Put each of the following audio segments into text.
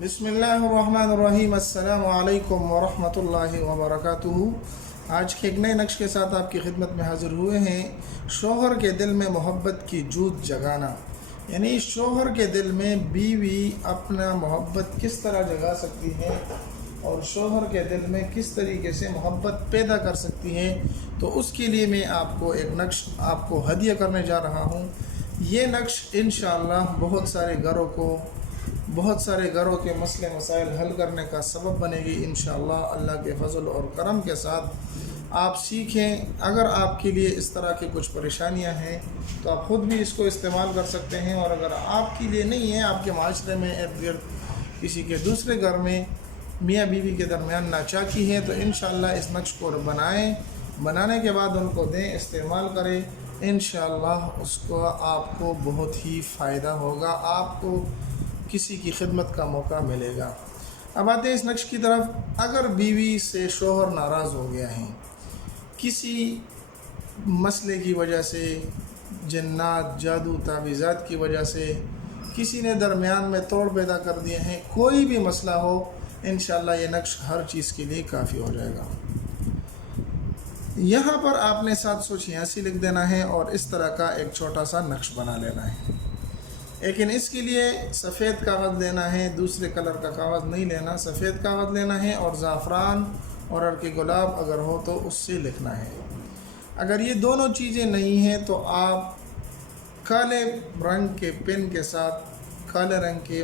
بسم اللہ الرحمن الرحیم، السلام علیکم ورحمۃ اللہ وبرکاتہ۔ آج کے ایک نئے نقش کے ساتھ آپ کی خدمت میں حاضر ہوئے ہیں۔ شوہر کے دل میں محبت کی جوت جگانا، یعنی شوہر کے دل میں بیوی اپنا محبت کس طرح جگا سکتی ہے اور شوہر کے دل میں کس طریقے سے محبت پیدا کر سکتی ہے، تو اس کے لیے میں آپ کو ایک نقش آپ کو ہدیہ کرنے جا رہا ہوں۔ یہ نقش انشاءاللہ بہت سارے گھروں کے مسئلے مسائل حل کرنے کا سبب بنے گی انشاءاللہ اللہ کے فضل اور کرم کے ساتھ۔ آپ سیکھیں۔ اگر آپ کے لیے اس طرح کی کچھ پریشانیاں ہیں تو آپ خود بھی اس کو استعمال کر سکتے ہیں، اور اگر آپ کے لیے نہیں ہے، آپ کے معاشرے میں ارد گرد کسی کے دوسرے گھر میں میاں بیوی کے درمیان ناچاکی ہے، تو انشاءاللہ اس نقش کو بنانے کے بعد ان کو دیں، استعمال کریں۔ انشاءاللہ اس کو آپ کو بہت ہی فائدہ ہوگا، آپ کو کسی کی خدمت کا موقع ملے گا۔ اب آتے ہیں اس نقش کی طرف۔ اگر بیوی سے شوہر ناراض ہو گیا ہے کسی مسئلے کی وجہ سے، جنات، جادو، تعویذات کی وجہ سے، کسی نے درمیان میں توڑ پیدا کر دیے ہیں، کوئی بھی مسئلہ ہو، انشاءاللہ یہ نقش ہر چیز کے لیے کافی ہو جائے گا۔ یہاں پر آپ نے 786 لکھ دینا ہے اور اس طرح کا ایک چھوٹا سا نقش بنا لینا ہے، لیکن اس کے لیے سفید کاغذ لینا ہے، دوسرے کلر کا کاغذ نہیں لینا، سفید کاغذ لینا ہے، اور زعفران اور عرق گلاب اگر ہو تو اس سے لکھنا ہے۔ اگر یہ دونوں چیزیں نہیں ہیں تو آپ کالے رنگ کے پن کے ساتھ، کالے رنگ کے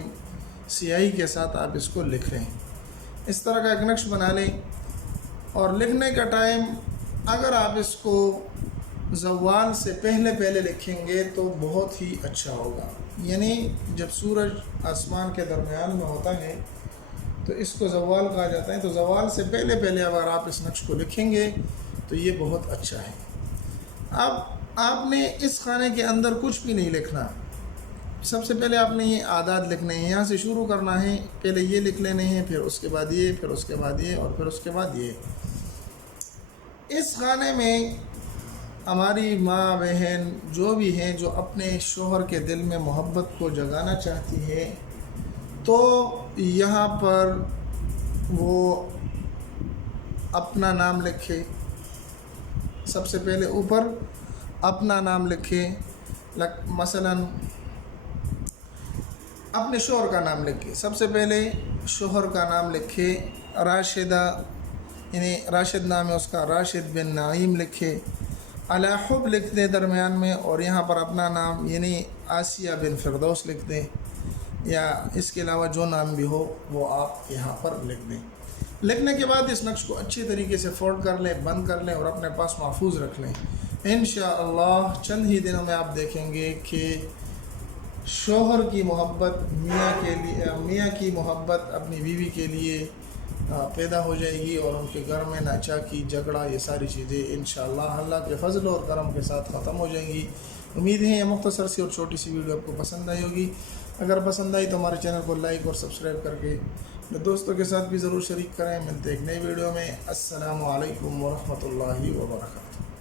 سیاہی کے ساتھ آپ اس کو لکھ لیں۔ اس طرح کا ایک نقش بنا لیں، اور لکھنے کا ٹائم اگر آپ اس کو زوال سے پہلے لکھیں گے تو بہت ہی اچھا ہوگا، یعنی جب سورج آسمان کے درمیان میں ہوتا ہے تو اس کو زوال کہا جاتا ہے، تو زوال سے پہلے اگر آپ اس نقش کو لکھیں گے تو یہ بہت اچھا ہے۔ اب آپ نے اس خانے کے اندر کچھ بھی نہیں لکھنا، سب سے پہلے آپ نے یہ اعداد لکھنے ہیں، یہاں سے شروع کرنا ہے، پہلے یہ لکھ لینے ہیں، پھر اس کے بعد یہ، پھر اس کے بعد یہ، اور پھر اس کے بعد یہ۔ اس خانے میں ہماری ماں بہن جو بھی ہیں جو اپنے شوہر کے دل میں محبت کو جگانا چاہتی ہے، تو یہاں پر وہ اپنا نام لکھے، سب سے پہلے اوپر اپنا نام لکھے، مثلا اپنے شوہر کا نام لکھے، سب سے پہلے شوہر کا نام لکھے، راشدہ، یعنی راشد نام ہے اس کا، راشد بن نعیم لکھے، علی حب لکھ دیں درمیان میں، اور یہاں پر اپنا نام یعنی آسیہ بن فردوس لکھ دیں، یا اس کے علاوہ جو نام بھی ہو وہ آپ یہاں پر لکھ دیں۔ لکھنے کے بعد اس نقش کو اچھی طریقے سے فولڈ کر لیں، بند کر لیں، اور اپنے پاس محفوظ رکھ لیں۔ انشاءاللہ چند ہی دنوں میں آپ دیکھیں گے کہ شوہر کی محبت میاں کی محبت اپنی بیوی کے لیے پیدا ہو جائے گی، اور ان کے گھر میں ناچاکی، جھگڑا، یہ ساری چیزیں انشاءاللہ اللہ کے فضل اور کرم کے ساتھ ختم ہو جائیں گی۔ امید ہے یہ مختصر سی اور چھوٹی سی ویڈیو آپ کو پسند آئی ہوگی۔ اگر پسند آئی تو ہمارے چینل کو لائک اور سبسکرائب کر کے دوستوں کے ساتھ بھی ضرور شریک کریں۔ ملتے ایک نئی ویڈیو میں۔ السلام علیکم ورحمۃ اللہ وبرکاتہ۔